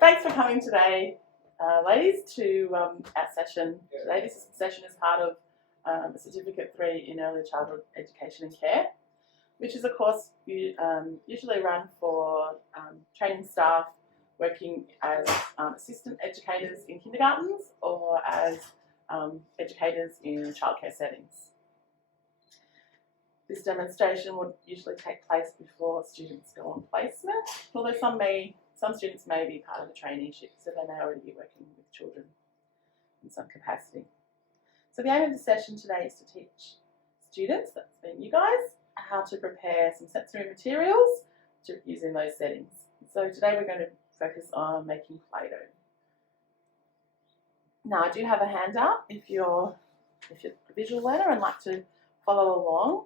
Thanks for coming today, ladies, to our session. Today, this session is part of Certificate 3 in Early Childhood Education and Care, which is a course usually run for training staff working as assistant educators in kindergartens or as educators in childcare settings. This demonstration would usually take place before students go on placement, although some students may be part of a traineeship, so they may already be working with children in some capacity. So the aim of the session today is to teach students, that's been you guys, how to prepare some sensory materials to use in those settings. So today we're going to focus on making Play-Doh. Now I do have a handout if you're a visual learner and like to follow along.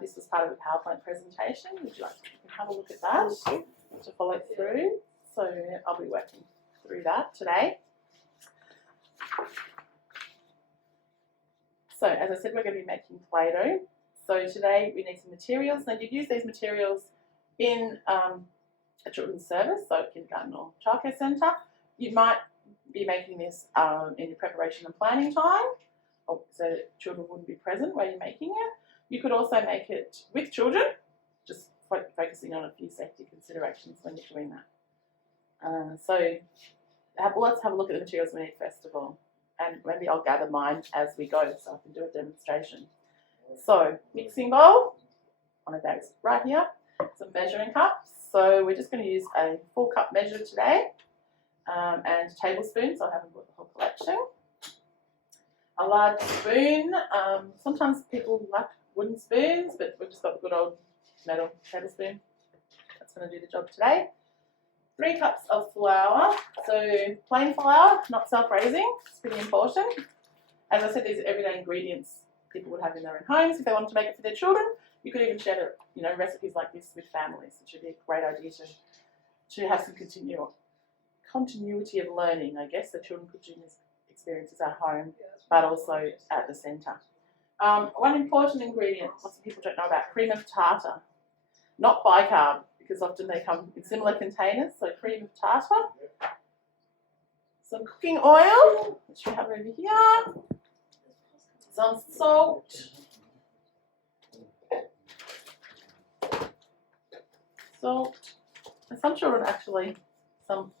This was part of the PowerPoint presentation. Would you like to have a look at that to follow through? So I'll be working through that today. So as I said, we're going to be making Play-Doh. So today we need some materials. Now you'd use these materials in a children's service, so kindergarten or childcare centre. You might be making this in your preparation and planning time, so that children wouldn't be present while you're making it. You could also make it with children, just focusing on a few safety considerations when you're doing that. Let's have a look at the materials we need first of all, and maybe I'll gather mine as we go so I can do a demonstration. So, mixing bowl, one of those right here, some measuring cups. So we're just going to use a 4-cup measure today, and tablespoons. I haven't got the whole collection. A large spoon. Sometimes people like wooden spoons, but we've just got the good old metal tablespoon. That's going to do the job today. 3 cups of flour. So plain flour, not self-raising. It's pretty important. As I said, these are everyday ingredients people would have in their own homes. If they wanted to make it for their children, you could even share recipes like this with families. It should be a great idea to have some continuity of learning, I guess, so children could do these experiences at home, but also at the centre. One important ingredient lots of people don't know about, cream of tartar. Not bicarb, because often they come in similar containers, so cream of tartar. Some cooking oil, which we have over here. Some salt. And some children actually,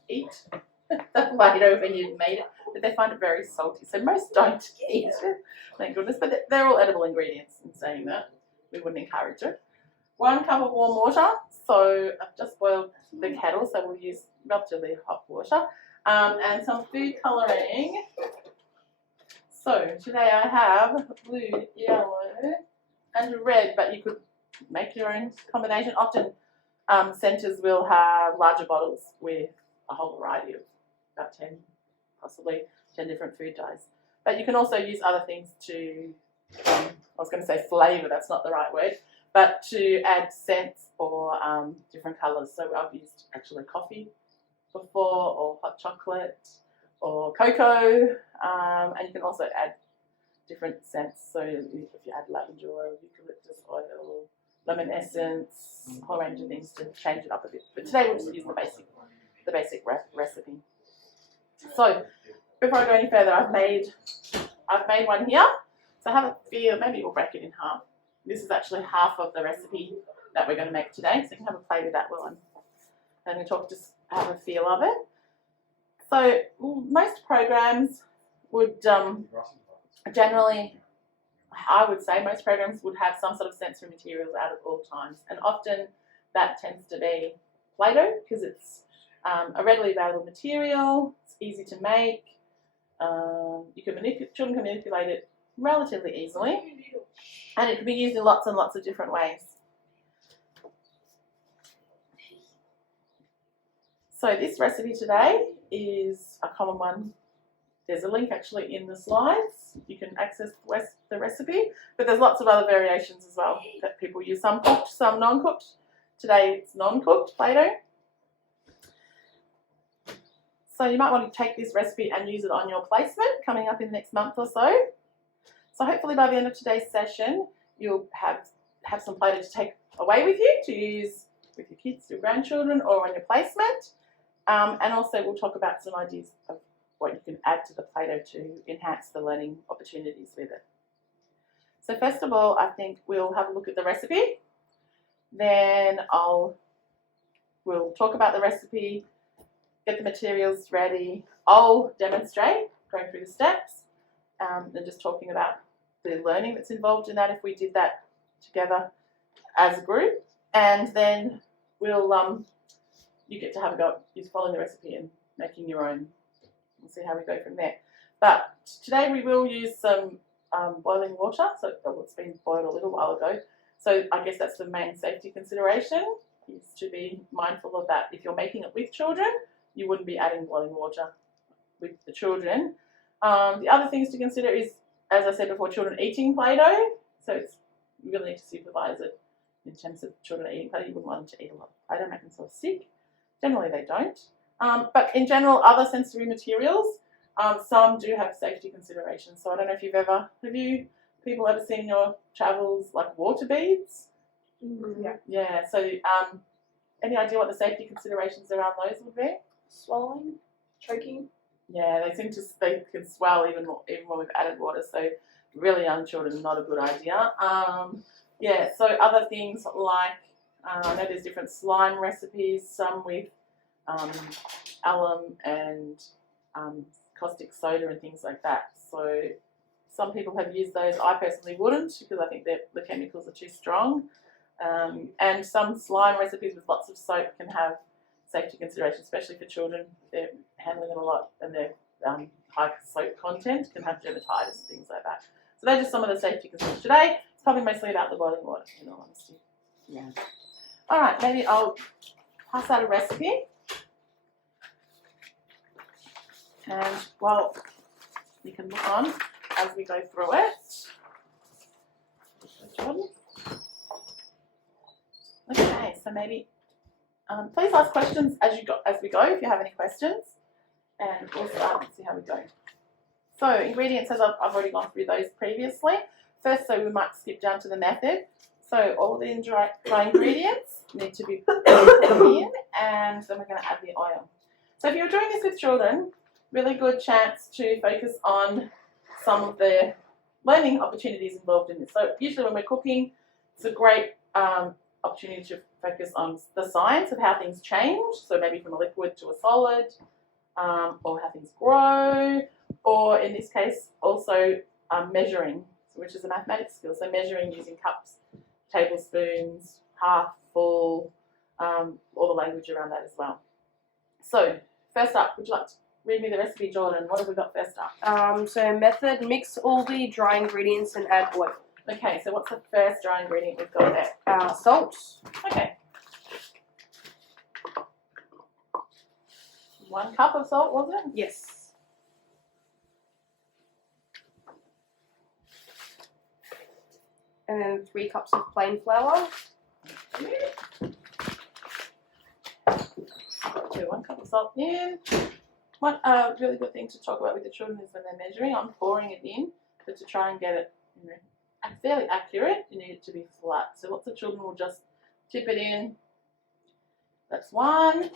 eat the Play-Doh when you've made it, but they find it very salty. So most don't eat it, thank goodness. But they're all edible ingredients. In saying that, we wouldn't encourage it. 1 cup of warm water. So I've just boiled the kettle, so we'll use relatively hot water. And some food colouring. So today I have blue, yellow, and red, but you could make your own combination. Often centres will have larger bottles with a whole variety of about 10, possibly 10 different food dyes. But you can also use other things to, I was going to say flavour, that's not the right word, but to add scents or different colours. So I've used actually coffee before, or hot chocolate, or cocoa, and you can also add different scents. So if you add lavender oil, eucalyptus oil, lemon essence, a whole range of things to change it up a bit. But today we'll just use the basic recipe. So before I go any further, I've made one here. So have a feel. Maybe we'll break it in half. This is actually half of the recipe that we're going to make today, so you can have a play with that while I'm going to talk. Just have a feel of it. So most programs would generally, I would say most programs would have some sort of sensory materials out at all times, and often that tends to be Play-Doh because it's a readily available material. It's easy to make. Children can manipulate it relatively easily, and it can be used in lots and lots of different ways. So this recipe today is a common one. There's a link actually in the slides. You can access the recipe, but there's lots of other variations as well that people use. Some cooked, some non-cooked. Today it's non-cooked Play-Doh. So you might want to take this recipe and use it on your placement coming up in the next month or so. So hopefully by the end of today's session, you'll have some Play-Doh to take away with you to use with your kids, your grandchildren, or on your placement. And also we'll talk about some ideas of what you can add to the Play-Doh to enhance the learning opportunities with it. So first of all, I think we'll have a look at the recipe. Then we'll talk about the recipe, get the materials ready. I'll demonstrate going through the steps and just talking about the learning that's involved in that if we did that together as a group. And then you get to have a go at following the recipe and making your own. We'll see how we go from there. But today we will use some boiling water. So it's been boiled a little while ago. So I guess that's the main safety consideration, is to be mindful of that. If you're making it with children, you wouldn't be adding boiling water with the children. The other things to consider is, as I said before, children eating Play-Doh. So you really need to supervise it in terms of children eating Play-Doh. You wouldn't want them to eat a lot of Play-Doh, make themselves sick. Generally they don't. But in general, other sensory materials, some do have safety considerations. So I don't know if people ever seen in your travels like water beads? Mm-hmm. Yeah. So any idea what the safety considerations around those would be? Swallowing, choking. Yeah, they can swell even when we've added water. So really young children, not a good idea. Yeah. So other things like I know there's different slime recipes. Some with alum and caustic soda and things like that. So some people have used those. I personally wouldn't, because I think the chemicals are too strong. And some slime recipes with lots of soap can have safety considerations, especially for children. They're handling them a lot, and their high soap content can have dermatitis and things like that. So they're just some of the safety concerns. Today, it's probably mostly about the boiling water, in all honesty. Yeah. All right, maybe I'll pass out a recipe. And you can look on as we go through it. Okay, so maybe please ask questions as we go if you have any questions, and we'll start and see how we go. So ingredients, as I've already gone through those previously. First, so we might skip down to the method. So all the dry ingredients need to be put in, and then we're going to add the oil. So if you're doing this with children, really good chance to focus on some of the learning opportunities involved in this. So usually when we're cooking, it's a great opportunity to focus on the science of how things change. So maybe from a liquid to a solid, or how things grow, or in this case also measuring, which is a mathematics skill. So measuring using cups, tablespoons, half, full, all the language around that as well. So first up, would you like to read me the recipe, Jordan? What have we got first up? So method, mix all the dry ingredients and add oil. Okay, so what's the first dry ingredient we've got there? Salt. Okay. 1 cup of salt, was it? Yes. And then 3 cups of plain flour. Okay, 1 cup of salt in. One really good thing to talk about with the children is when they're measuring, I'm pouring it in, but to try and get it fairly accurate, you need it to be flat. So lots of children will just tip it in. That's 1.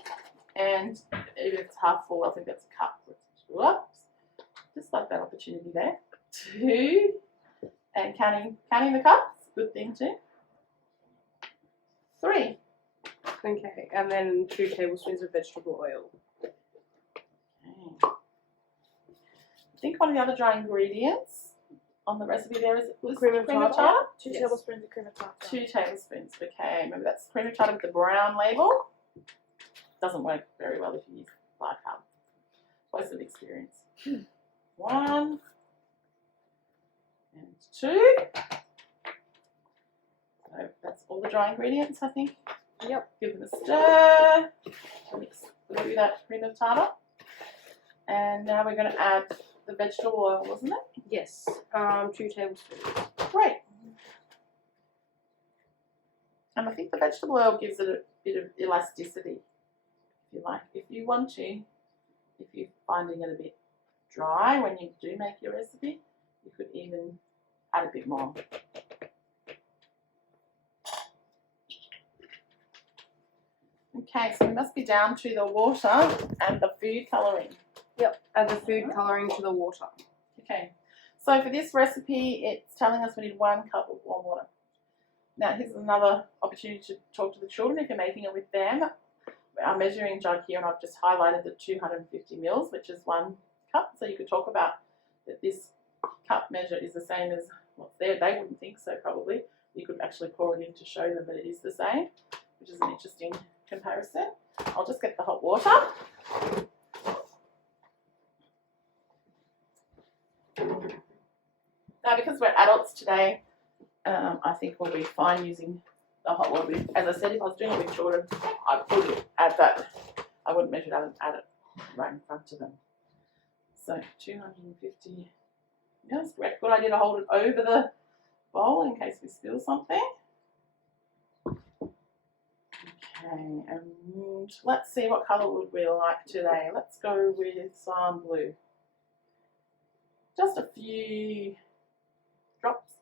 And if it's half full, I think that's a cup. Whoops. Just like that opportunity there. 2. And counting the cups, good thing too. 3. Okay, and then 2 tablespoons of vegetable oil. Okay. I think one of the other dry ingredients on the recipe there was cream of tartar. 2 tablespoons of cream of tartar. 2 tablespoons. Okay, remember that's cream of tartar with the brown label. Doesn't work very well if you use bicarb. Waste of experience. 1 and 2. So that's all the dry ingredients, I think. Yep. Give them a stir. Mix through that cream of tartar. And now we're going to add the vegetable oil, wasn't it? Yes. 2 tablespoons. Great. And I think the vegetable oil gives it a bit of elasticity, if you like. If you want to, if you're finding it a bit dry when you do make your recipe, you could even add a bit more. Okay, so we must be down to the water and the food colouring. Yep. Add the food colouring to the water. Okay, so for this recipe, it's telling us we need 1 cup of warm water. Now, here's another opportunity to talk to the children if you're making it with them. Our measuring jug here, and I've just highlighted the 250 mils, which is 1 cup. So you could talk about that this cup measure is the same as what's there. They wouldn't think so, probably. You could actually pour it in to show them that it is the same, which is an interesting comparison. I'll just get the hot water. Now, because we're adults today, I think we'll be fine using the hot water. As I said, if I was doing it with children, I would add that. I wouldn't measure it out and add it right in front of them. So 250 mils. Great. Good idea to hold it over the bowl in case we spill something. Okay, and let's see what colour would we like today. Let's go with some blue. Just a few drops.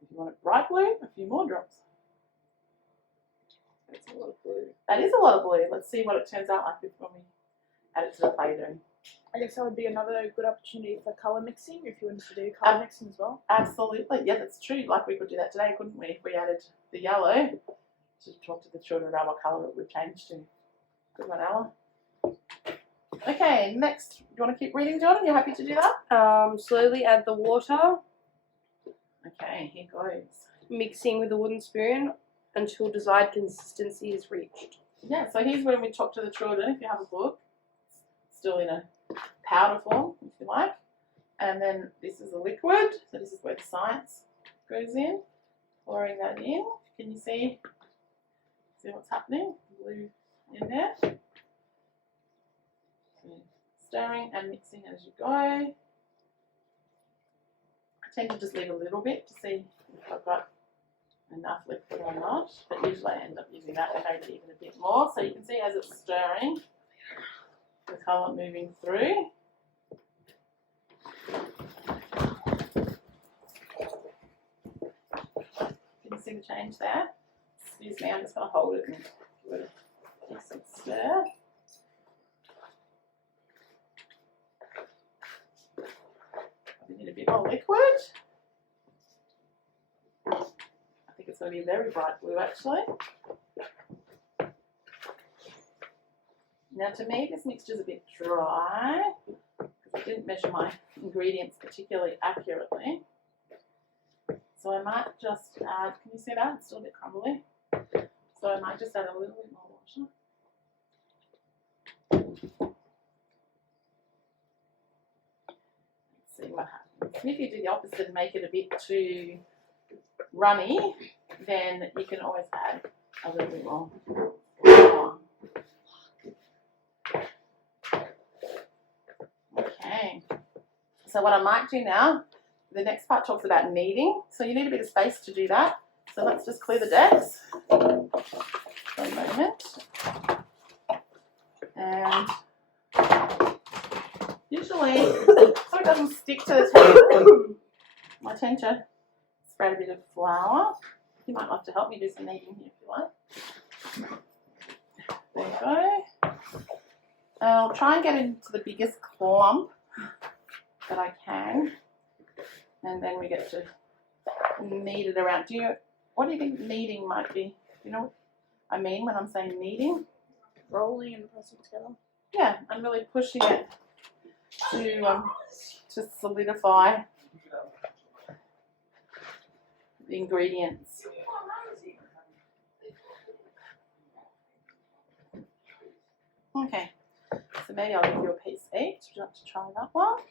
If you want it bright blue, a few more drops. That's a lot of blue. That is a lot of blue. Let's see what it turns out like when we add it to the Play-Doh. I guess that would be another good opportunity for colour mixing if you wanted to do colour mixing as well. Absolutely. Yeah, that's true. Like we could do that today, couldn't we? If we added the yellow to talk to the children about what colour it would change to. Good one, Ella. Okay, next. You want to keep reading, Jordan? You happy to do that? Slowly add the water, Okay, here goes. mixing with a wooden spoon until desired consistency is reached. Yeah, so here's when we talk to the children, if you have a book. Still in a powder form, if you like. And then this is a liquid, so this is where the science goes in. Pouring that in. Can you see what's happening? Blue in there. So stirring and mixing as you go. I tend to just leave a little bit to see if I've got enough liquid or not, but usually I end up using that and maybe even a bit more. So you can see as it's stirring, the colour moving through. Can you see the change there? Excuse me, I'm just going to hold it and give it a decent stir. We need a bit more liquid. I think it's going to be very bright blue actually. Now to me this mixture is a bit dry because I didn't measure my ingredients particularly accurately. So I might just add, can you see that? It's still a bit crumbly. So I might just add a little bit more water. Let's see what happens. And if you do the opposite and make it a bit too runny, then you can always add a little bit more. Okay, so what I might do now, the next part talks about kneading, so you need a bit of space to do that. So let's just clear the decks for a moment. And usually, so it doesn't stick to the table, I tend to spread a bit of flour. You might like to help me do some kneading here if you like. There you go. And I'll try and get into the biggest clump that I can. And then we get to knead it around. What do you think kneading might be? You know what I mean when I'm saying kneading? Rolling and pressing together. Yeah, I'm really pushing it to solidify the ingredients. Okay, so maybe I'll give you a piece each. Would you like to try that one?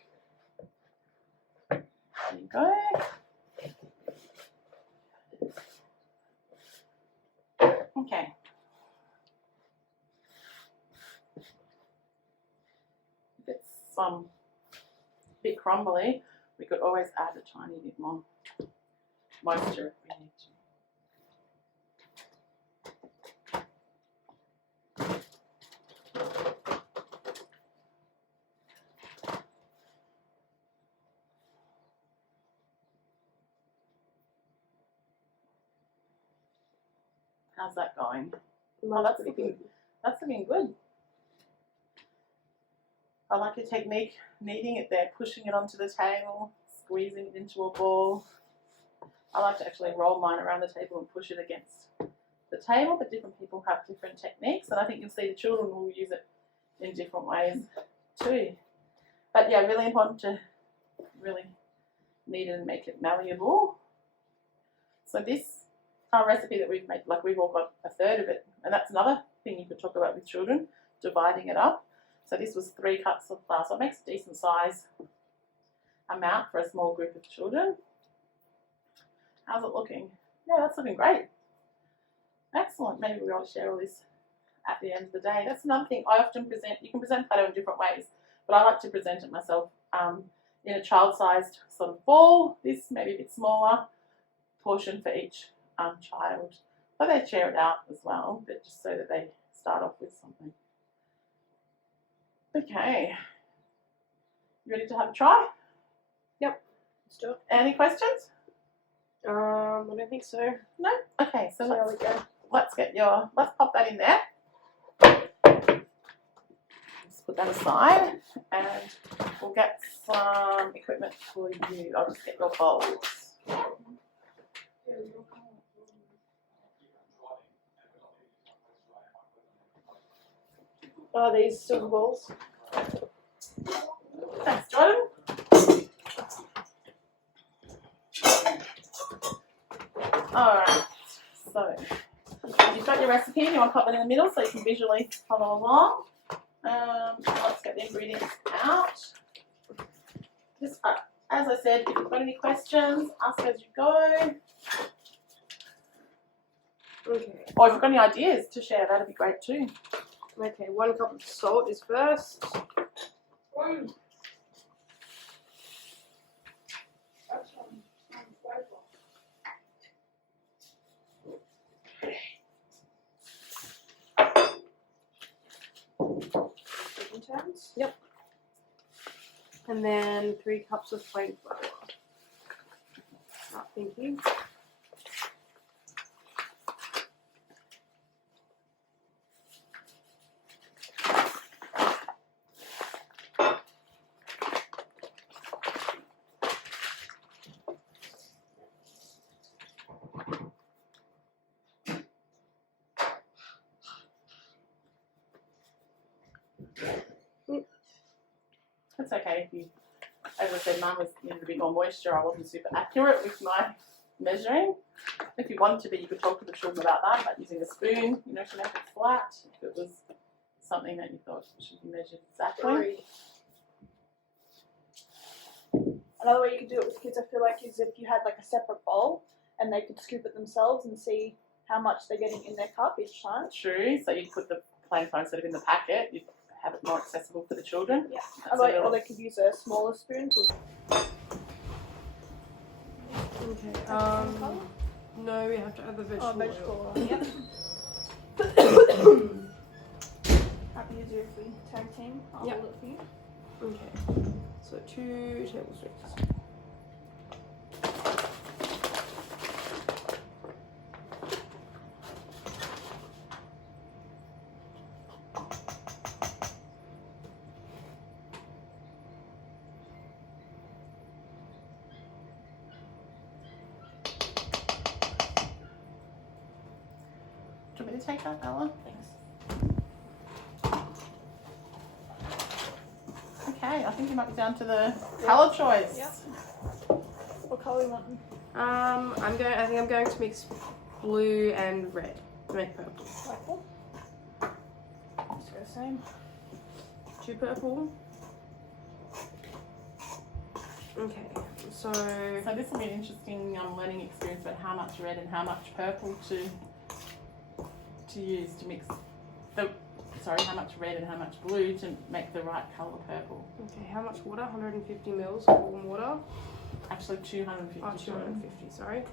There you go. Okay. If it's a bit crumbly, we could always add a tiny bit more moisture if we need to. How's that going? Oh, that's looking good. I like your technique, kneading it there, pushing it onto the table, squeezing it into a ball. I like to actually roll mine around the table and push it against the table, but different people have different techniques, and I think you'll see the children will use it in different ways too. But yeah, really important to really knead it and make it malleable. So this recipe that we've made, like we've all got a third of it, and that's another thing you could talk about with children, dividing it up. So this was 3 cups of flour, so it makes a decent size amount for a small group of children. How's it looking? Yeah, that's looking great. Excellent. Maybe we'll share all this at the end of the day. That's another thing I often present. You can present playdough in different ways, but I like to present it myself in a child-sized sort of ball. This maybe a bit smaller portion for each child. But they share it out as well, but just so that they start off with something. Okay. You ready to have a try? Yep. Let's do it. Any questions? I don't think so. No? Okay, so There we go. let's pop that in there. Just put that aside and we'll get some equipment for you. I'll just get your bowls. Oh, these silver balls. Thanks, Jordan. Alright, so you've got your recipe and you want to pop it in the middle so you can visually follow along. Let's get the ingredients out. Just, as I said, if you've got any questions, ask as you go. Okay. Or if you've got any ideas to share, that'd be great too. Okay, 1 cup of salt is first. Turns. Yep. And then 3 cups of plain flour. Oh, thank you. It's okay if you, as I said, Mum was needed a bit more moisture. I wasn't super accurate with my measuring. If you wanted to be, you could talk to the children about that, about using a spoon, you know, to make it flat. If it was something that you thought should be measured exactly. Another way you could do it with kids, I feel like, is if you had like a separate bowl and they could scoop it themselves and see how much they're getting in their cup each time. True. So you'd put the plain flour instead of in the packet. You'd have it more accessible for the children. Yeah. That's Or they could use a smaller spoon to. Okay. No, we have to add the vegetable. Oh, vegetable oil. Yep. That'd be easier if we tag team. I'll hold it for you. Okay. So 2 tablespoons. Do you want me to take that, Ella? Thanks. Okay, I think you might be down to the colour choice. Yep. What colour you want? I think I'm going to mix blue and red to make purple. Purple. Just go same. 2 purple. Okay, so So this will be an interesting learning experience about how much red and how much purple to use to mix how much red and how much blue to make the right colour purple. okay, how much water? 150 mils of warm water. Actually 250. Oh, 250, sorry.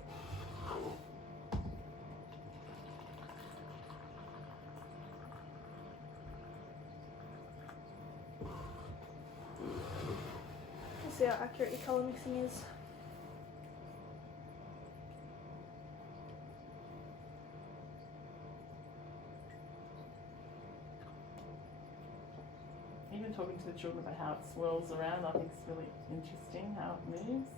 Let's see how accurate your colour mixing is. talking to the children about how it swirls around. I think it's really interesting how it moves.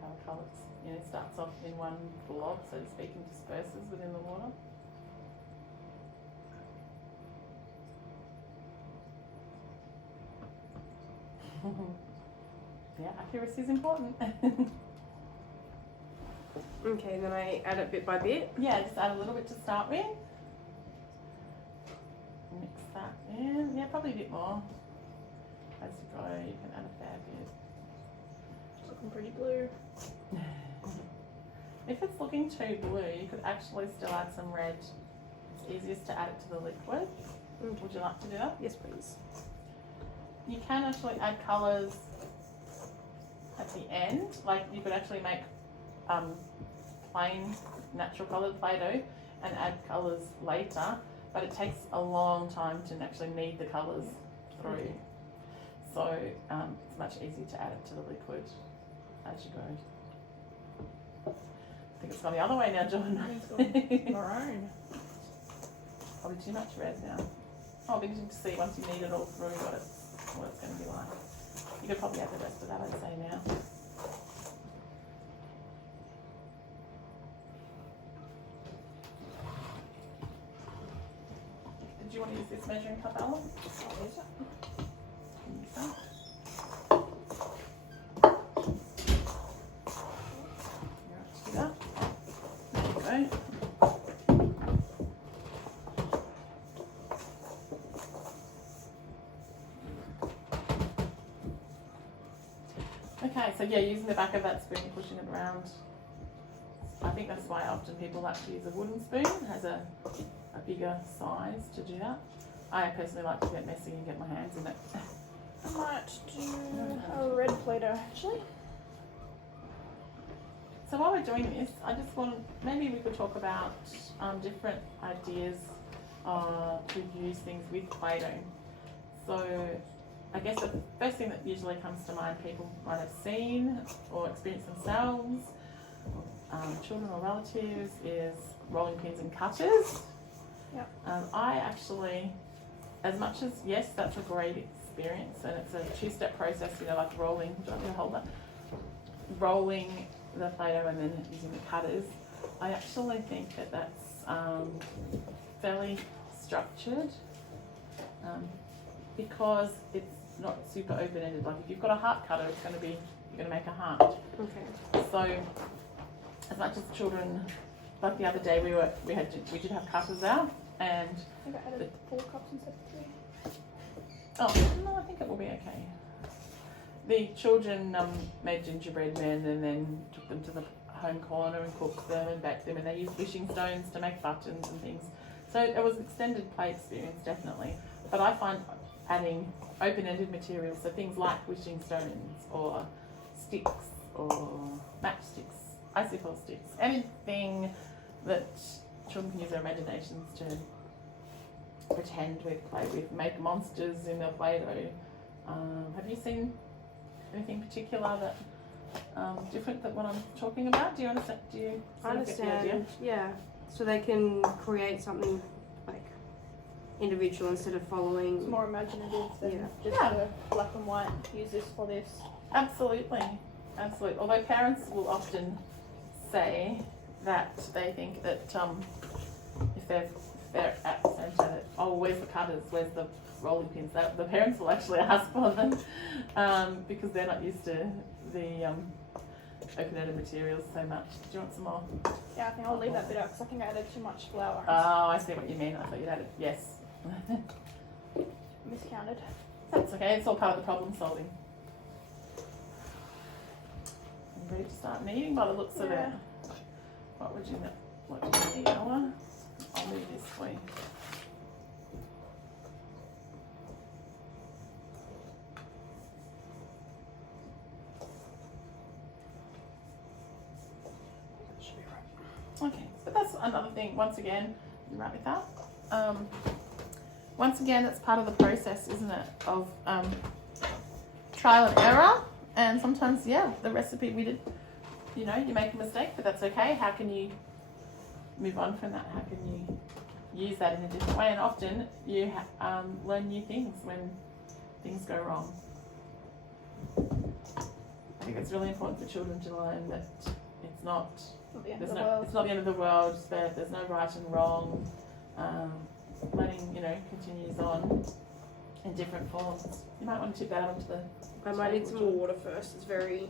How the colours, starts off in one blob, so to speak, and disperses within the water. Yeah, accuracy is important. Okay, then I add it bit by bit. Yeah, just add a little bit to start with. Mix that in. Yeah, probably a bit more. As you go, you can add a fair bit. It's looking pretty blue. If it's looking too blue, you could actually still add some red. It's easiest to add it to the liquid. Okay. Would you like to do that? Yes, please. You can actually add colours at the end. Like you could actually make plain natural coloured Play-Doh and add colours later, but it takes a long time to actually knead the colours through. So it's much easier to add it to the liquid as you go. I think it's gone the other way now, John. It's gone maroon. Probably too much red now. Oh, it'll be interesting to see once you knead it all through what it's going to be like. You could probably add the rest of that, I'd say now. Did you want to use this measuring cup, Alan? I'll use it. Can you use that? You're right to do that. There you go. Okay, so yeah, using the back of that spoon, pushing it around. I think that's why often people like to use a wooden spoon. It has a bigger size to do that. I personally like to get messy and get my hands in it. I might do a red Play-Doh actually. So while we're doing this, I just want, maybe we could talk about different ideas to use things with Play-Doh. So I guess the first thing that usually comes to mind, people might have seen or experienced themselves, children or relatives, is rolling pins and cutters. Yep. I actually, as much as, yes, that's a great experience and it's a two-step process, like rolling, do you want me to hold that? Rolling the Play-Doh and then using the cutters. I actually think that that's fairly structured because it's not super open-ended. Like if you've got a heart cutter, it's going to be, you're going to make a heart. Okay. So as much as children, like the other day we did have cutters out and I think I added 4 cups instead of 3. oh no, I think it will be okay. The children made gingerbread men and then took them to the home corner and cooked them and baked them, and they used wishing stones to make buttons and things. So it was an extended play experience, definitely. But I find adding open-ended materials, so things like wishing stones or sticks or matchsticks, icicle sticks, anything that children can use their imaginations to pretend with, play with, make monsters in their Play-Doh. Have you seen anything particular that different than what I'm talking about? Do you understand? Do you sort of get the idea? Understand. Yeah. So they can create something like individual instead of following. It's more imaginative than Yeah. just Yeah. a black and white, use this for this. Absolutely, absolutely. Although parents will often say that they think that if they're at the centre, that, oh, where's the cutters? Where's the rolling pins? That the parents will actually ask for them because they're not used to the open-ended materials so much. Do you want some more? Yeah, I think I'll leave that bit out because I think I added too much flour. Oh, I see what you mean. I thought you'd added, yes. Miscounted. That's okay, it's all part of the problem solving. You ready to start kneading by the looks of it? Yeah. What do you need, Ella? I'll move this for you. Should be right. Okay, but that's another thing, once again, you right with that? Once again, that's part of the process, isn't it, of trial and error, and sometimes, yeah, the recipe we did, you make a mistake, but that's okay. How can you move on from that? How can you use that in a different way. And often you learn new things when things go wrong. I think it's really important for children to learn that it's not Not the end there's of the no world. it's not the end of the world. There's no right and wrong. Learning, continues on in different forms. You might want to tip that onto the. I might need some more water first. It's very.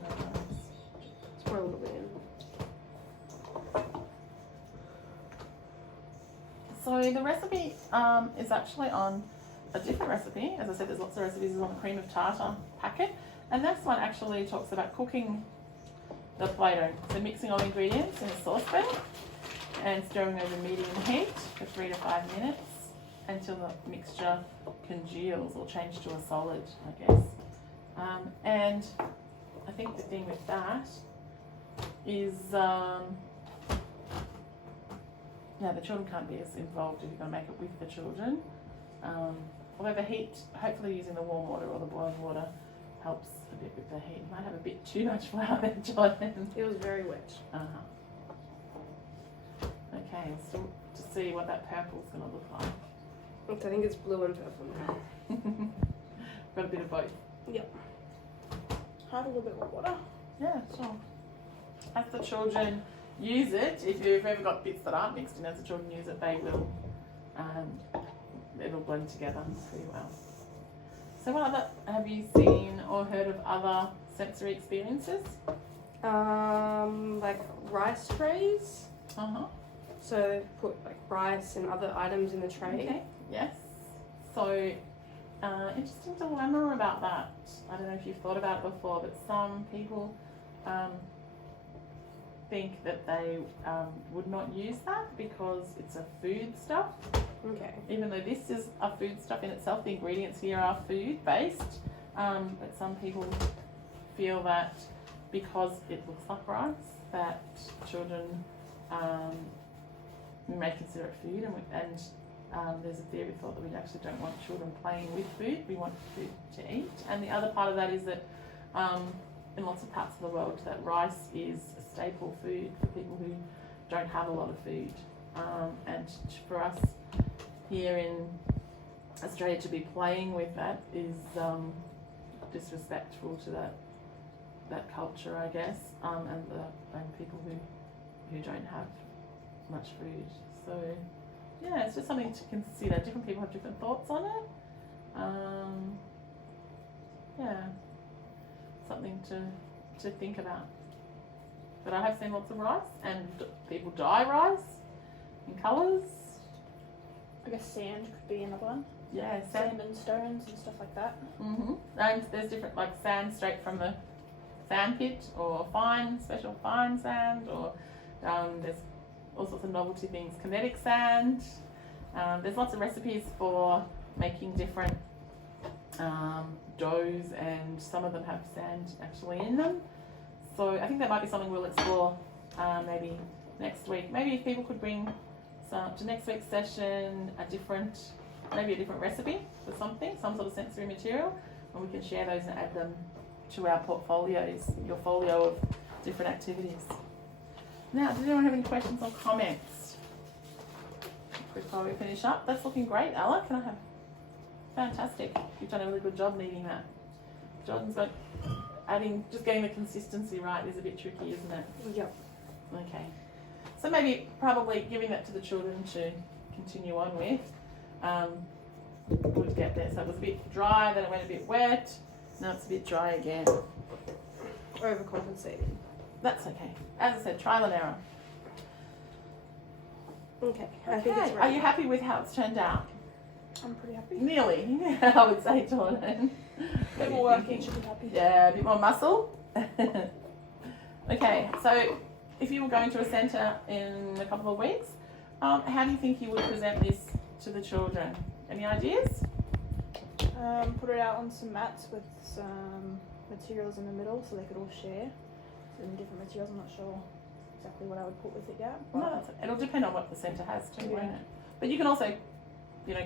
No worries. It's pour a little bit in. So the recipe is actually on a different recipe. As I said, there's lots of recipes. It's on the cream of tartar packet, and this one actually talks about cooking the Play-Doh. So mixing all ingredients in a saucepan and stirring over medium heat for 3 to 5 minutes until the mixture congeals or changes to a solid, I guess. And I think the thing with that is, the children can't be as involved if you're going to make it with the children. Although the heat, hopefully using the warm water or the boiling water helps a bit with the heat. You might have a bit too much flour there, Jordan. It was very wet. Okay, so to see what that purple is going to look like. I think it's blue and purple now. Got a bit of both. Yep. Add a little bit more water. Yeah, sure. As the children use it, if you've ever got bits that aren't mixed in, as the children use it, they will, it'll blend together pretty well. So what other, have you seen or heard of other sensory experiences? Like rice trays. So they put like rice and other items in the tray. Okay, yes. So interesting dilemma about that. I don't know if you've thought about it before, but some people think that they would not use that because it's a food stuff. Okay. Even though this is a food stuff in itself, the ingredients here are food based. But some people feel that because it looks like rice, that children may consider it food, and there's a theory thought that we actually don't want children playing with food, we want food to eat. And the other part of that is that in lots of parts of the world that rice is a staple food for people who don't have a lot of food. And for us here in Australia to be playing with that is disrespectful to that culture, I guess, and people who don't have much food. So yeah, it's just something to consider. Different people have different thoughts on it. Yeah, something to think about. But I have seen lots of rice, and people dye rice in colours. I guess sand could be another one. Yeah, sand. Cinnamon stones and stuff like that. And there's different, like sand straight from the sand pit, or special fine sand, or there's all sorts of novelty things, kinetic sand. There's lots of recipes for making different doughs, and some of them have sand actually in them. So I think that might be something we'll explore maybe next week. Maybe if people could bring to next week's session a different recipe for something, some sort of sensory material, and we can share those and add them to our portfolios, your folio of different activities. Now, does anyone have any questions or comments before we finish up? That's looking great, Ella. Can I have? Fantastic. You've done a really good job kneading that. Jordan's got just getting the consistency right is a bit tricky, isn't it? Yep. Okay. So maybe probably giving that to the children to continue on with would get there. So it was a bit dry, then it went a bit wet, now it's a bit dry again. Overcompensating. That's okay. As I said, trial and error. Okay. I think it's Are ready. you happy with how it's turned out? I'm pretty happy. Nearly, I would say, Jordan. A bit more work, you should be happy. Yeah, a bit more muscle. Okay, so if you were going to a centre in a couple of weeks, how do you think you would present this to the children? Any ideas? Put it out on some mats with some materials in the middle so they could all share. Some different materials, I'm not sure exactly what I would put with it yet. But No, it'll depend on what the centre has too, won't Yeah. it? But you can also,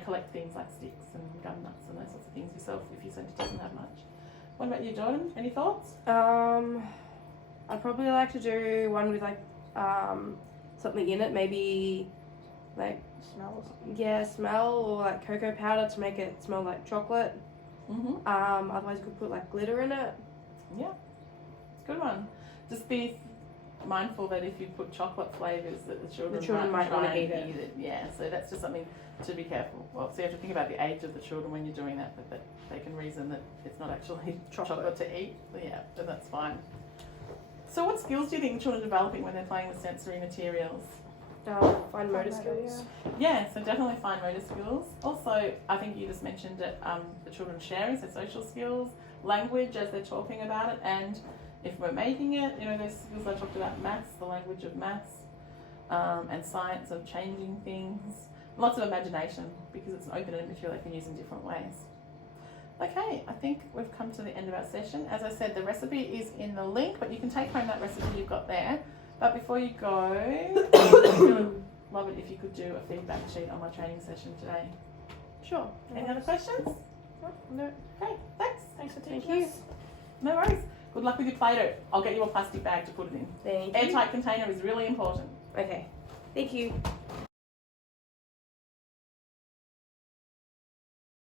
collect things like sticks and gum nuts and those sorts of things yourself if your centre doesn't have much. What about you, Jordan? Any thoughts? I'd probably like to do one with like something in it, maybe like Smell or something. yeah, smell or like cocoa powder to make it smell like chocolate. Mm-hmm. Otherwise you could put like glitter in it. Yeah, good one. Just be mindful that if you put chocolate flavours that the children might try wanna and eat it. Yeah, so that's just something to be careful. Well, so you have to think about the age of the children when you're doing that, but that they can reason that it's not actually chocolate to eat. Yeah, so that's fine. So what skills do you think the children are developing when they're playing with sensory materials? Fine motor skills. Yeah, so definitely fine motor skills. Also, I think you just mentioned it, the children sharing, so social skills, language as they're talking about it, and if we're making it, you know, those skills I talked about, maths, the language of maths, and science of changing things. Lots of imagination because it's an open-ended material they can use in different ways. Okay, I think we've come to the end of our session. As I said, the recipe is in the link, but you can take home that recipe you've got there. But before you go, I would love it if you could do a feedback sheet on my training session today. Sure. Any other questions? No. Great, thanks. Thanks for Thank teaching you. us. No worries. Good luck with your Play-Doh. I'll get you a plastic bag to put it in. Thank you. Airtight container is really important. Okay. Thank you.